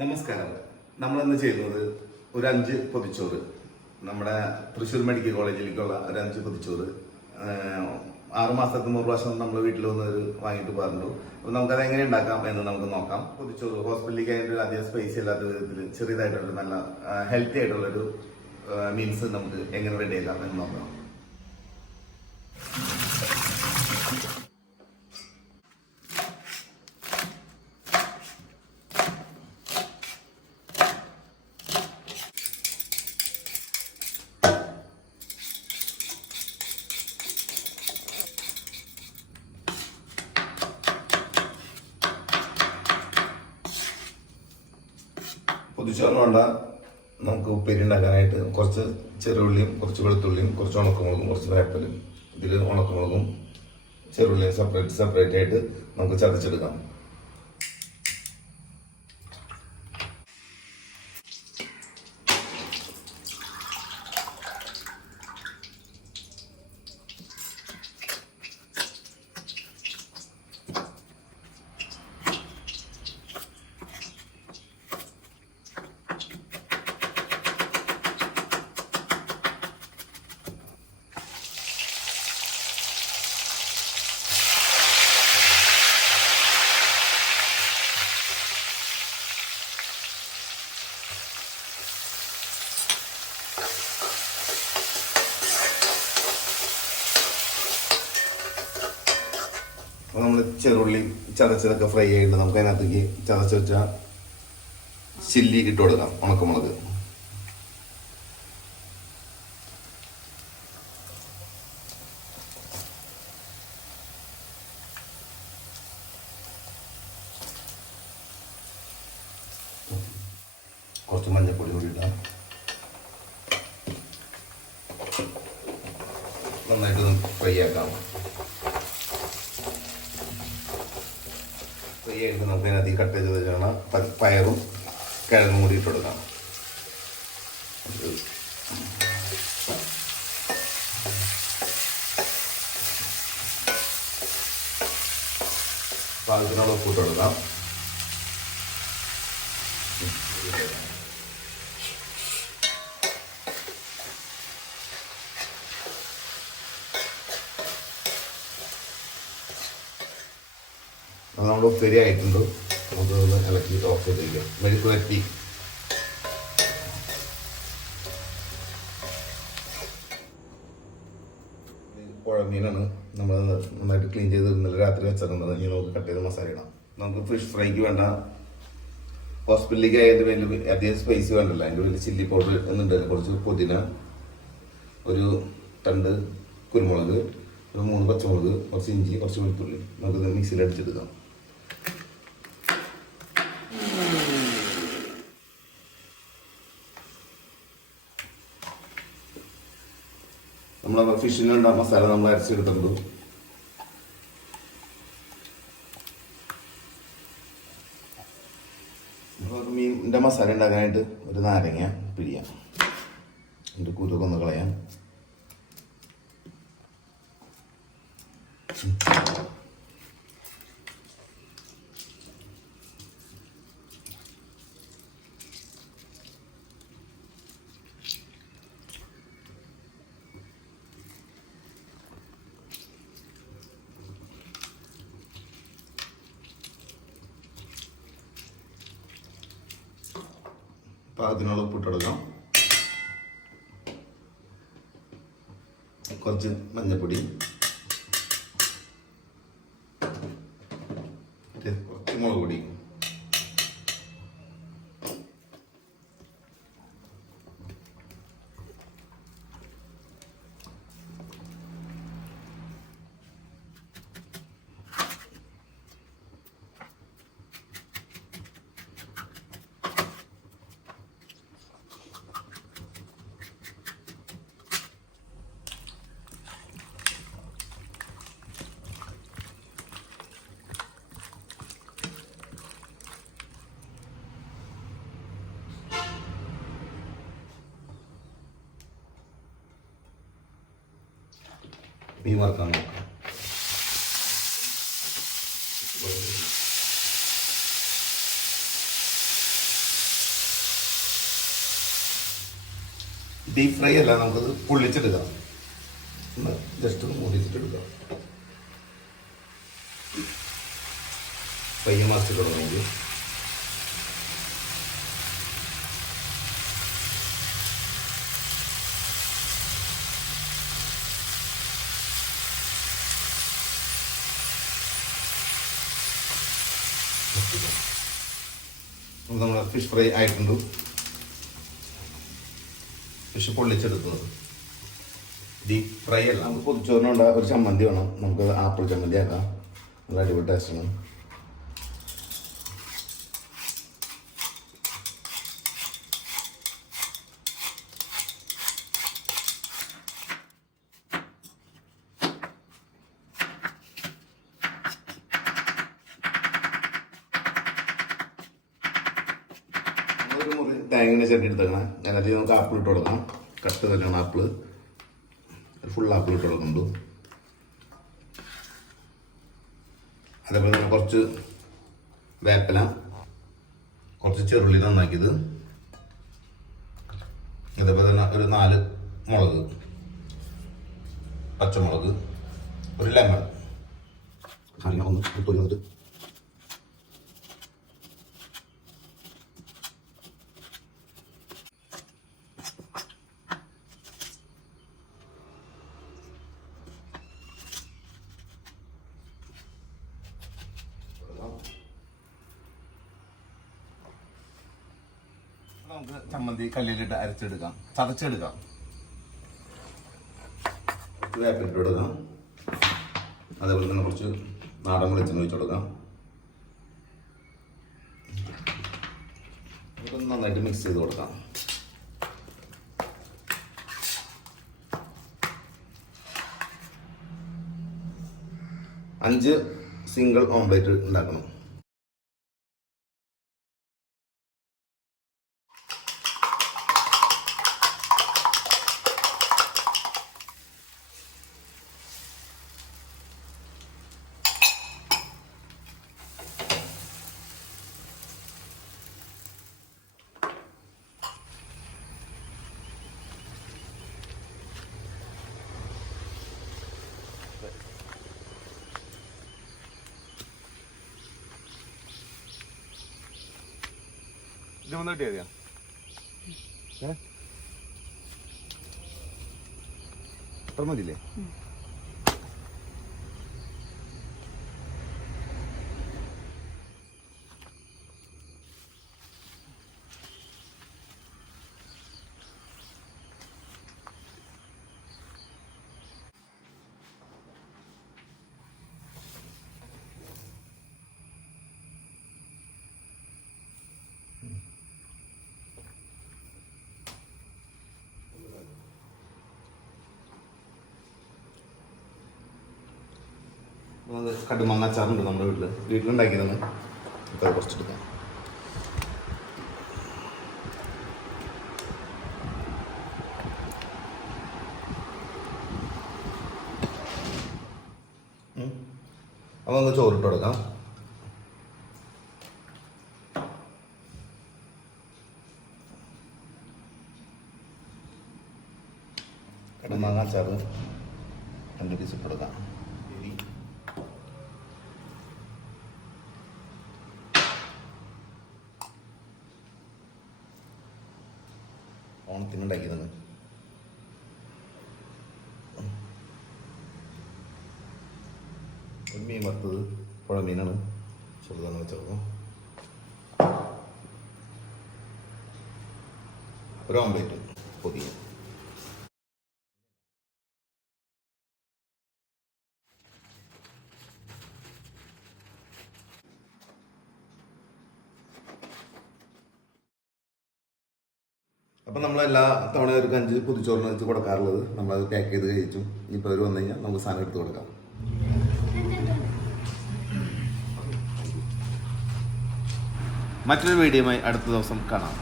നമസ്കാരം. നമ്മൾ ഇന്ന് ചെയ്യുന്നത് ഒരു അഞ്ച് പൊതിച്ചോറ്. നമ്മുടെ തൃശ്ശൂർ മെഡിക്കൽ കോളേജിലേക്കുള്ള ഒരു അഞ്ച് പൊതിച്ചോറ്. ആറ് മാസത്തിന് ഒരു പ്രാവശ്യം നമ്മൾ വീട്ടിൽ വന്ന് വാങ്ങിയിട്ട് പറഞ്ഞു അപ്പം നമുക്കത് എങ്ങനെ ഉണ്ടാക്കാം എന്ന് നമുക്ക് നോക്കാം. പൊതിച്ചോറ് ഹോസ്പിറ്റലിലേക്ക് അതിന്റെ ഒരു അധികം സ്പേസ് ഇല്ലാത്ത വിധത്തിൽ ചെറിയതായിട്ടുള്ള നല്ല ഹെൽത്തി ആയിട്ടുള്ളൊരു മീൻസ് നമുക്ക് എങ്ങനെ റെഡിയാക്കാം എന്ന് നോക്കാം. പൊതിച്ചോറിന് വേണ്ട. നമുക്ക് ഉപ്പേരി ഉണ്ടാക്കാനായിട്ട് കുറച്ച് ചെറുള്ളിയും കുറച്ച് വെളുത്തുള്ളിയും കുറച്ച് ഉണക്കമുളകും കുറച്ച് വേപ്പലും ഇതിൽ ഉണക്കമുളകും ചെറുള്ളിയും സെപ്പറേറ്റ് സെപ്പറേറ്റ് ആയിട്ട് നമുക്ക് ചതച്ചെടുക്കാം. നമ്മൾ ചെറുള്ളി ചതച്ചതൊക്കെ ഫ്രൈ ആയിട്ട് നമുക്ക് അതിനകത്തേക്ക് ചതച്ച് വെച്ച ചില്ലി ഇട്ട് കൊടുക്കാം ഉണക്കമുളക്. കുറച്ച് മഞ്ഞൾപ്പൊടി കൂടി ഇടാം. നന്നായിട്ട് ഫ്രൈ ആക്കാം. ഫ്രൈ ആയിട്ട് നമുക്ക് അതിനകത്ത് കട്ട് ചെയ്ത് വെച്ചാണ് പയറും കിഴങ്ങും കൂടി ഇട്ട് കൊടുക്കാം കൊടുക്കാം. നമ്മൾ ഒത്തിരി ആയിട്ടുണ്ട്. നമുക്ക് ഒന്ന് ഇളക്കി ഓഫ് ചെയ്തിരിക്കാം. മെഴുക്ക് വരട്ടി. പുഴമീനാണ്. നമ്മൾ നന്നായിട്ട് ക്ലീൻ ചെയ്ത് ഇന്നലെ രാത്രി വെച്ചിട്ടുണ്ട് ഇനി നമുക്ക് കട്ട് ചെയ്ത് മസാല ഇടാം. നമുക്ക് ഫിഷ് ഫ്രൈക്ക് വേണ്ട. ഹോസ്പിറ്റലിലേക്ക് ആയതിന്റെ വലിയ അധികം സ്പൈസി വേണ്ടല്ലോ. അതിന്റെ വലിയ ചില്ലി പൗഡർ എന്നുണ്ട്. കുറച്ച് പുതിന ഒരു തണ്ട് കുരുമുളക് ഒരു മൂന്ന് പച്ചമുളക് കുറച്ച് ഇഞ്ചി കുറച്ച് വെളുത്തുള്ളി. നമുക്കിത് മിക്സിയിൽ അടിച്ചെടുക്കാം. നമ്മൾ ഫിഷിനുള്ള മസാല നമ്മൾ അരച്ചെടുത്തിട്ടുണ്ട് മീനിന്റെ മസാല ഉണ്ടാക്കാനായിട്ട് ഒരു നാരങ്ങ പിഴിയാം. അതിന്റെ കുരുവൊക്കെ ഒന്ന് കളയാം. പാകത്തിനുള്ള ഉപ്പിട്ടെടുക്കാം കുറച്ച് മഞ്ഞൾപ്പൊടി തീ മറക്കാൻ നോക്കാം ഡീപ് ഫ്രൈ അല്ല നമുക്കത് പൊള്ളിച്ചെടുക്കാം. ഒന്ന് ജസ്റ്റ് ഒന്ന് മൂടിച്ചിട്ടെടുക്കാം. പയ്യെ മറിച്ചിട്ടുണ്ടെങ്കിൽ നമ്മുടെ ഫിഷ് ഫ്രൈ ആയിട്ടുണ്ട്. ഫിഷ് പൊള്ളിച്ചെടുക്കുന്നത്. ഡീപ് ഫ്രൈ അല്ല. നമുക്ക് പൊതിച്ചോറിനുണ്ട ഒരു ചമ്മന്തി വേണം. നമുക്ക് ആപ്പിൾ ചമ്മന്തി ആക്കാം. നല്ല അടിപൊളി ടേസ്റ്റാണ് ഒരു മുറി തേങ്ങനെ ചെടി എടുത്തേക്കണം അതിനകത്ത് നമുക്ക് ആപ്പിൾ ഇട്ട് കൊടുക്കാം. കട്ട് തന്നെയാണ് ആപ്പിൾ ഫുൾ ആപ്പിൾ ഇട്ട് കൊടുക്കുന്നുണ്ട് അതേപോലെ തന്നെ കുറച്ച് വേപ്പില കുറച്ച് ചെറുള്ളി നന്നാക്കിയത്. അതേപോലെ തന്നെ ഒരു നാല് മുളക് പച്ചമുളക് ഒരു ലെമൺ കാര്യങ്ങൾ ഒന്ന് ഇട്ട് വന്നിട്ട് നമുക്ക് ചമ്മന്തി കല്ലിലിട്ട് അരച്ചെടുക്കാം. ചതച്ചെടുക്കാം. വേപ്പിലിട്ട് കൊടുക്കാം. അതേപോലെ തന്നെ കുറച്ച് നാടൻ വെളിച്ചെണ്ണ ഒഴിച്ച് കൊടുക്കാം. നന്നായിട്ട് മിക്സ് ചെയ്ത് കൊടുക്കാം. അഞ്ച് സിംഗിൾ ഓംലേറ്റ് ഉണ്ടാക്കണം. ഇത് വന്ന് കിട്ടിയാ അത്ര മതിയില്ലേ? അത് കടുമാങ്ങ അച്ചാറുണ്ട് നമ്മുടെ വീട്ടിൽ വീട്ടിലുണ്ടാക്കിയതാണ്. അപ്പോൾ അത് കുറച്ചെടുക്കാം. എടുക്കാം അപ്പൊ ഒന്ന് ചോറിട്ട് കൊടുക്കാം. കടുമാങ്ങ അച്ചാറ് രണ്ട് പീസ് ഇട്ട് കൊടുക്കാം. ശരി ഓണത്തിന് ഉണ്ടാക്കിയതാണ് ഒരു മീൻ വറുത്തത്. പുഴ മീനാണ്. ചെറുതാണ് വെച്ചത് ഒരു ഓംലേറ്റ് പുതിയ അപ്പം നമ്മൾ എല്ലാ തവണ ഒരു അഞ്ച് പുതുച്ചോറിന് വെച്ച് കൊടുക്കാറുള്ളത് നമ്മളത് പാക്ക് ചെയ്ത് കഴിച്ചു. ഇനിയിപ്പോൾ അവർ വന്നു കഴിഞ്ഞാൽ നമുക്ക് സാധനം എടുത്ത് കൊടുക്കാം. മറ്റൊരു വീഡിയോയുമായി അടുത്ത ദിവസം കാണാം.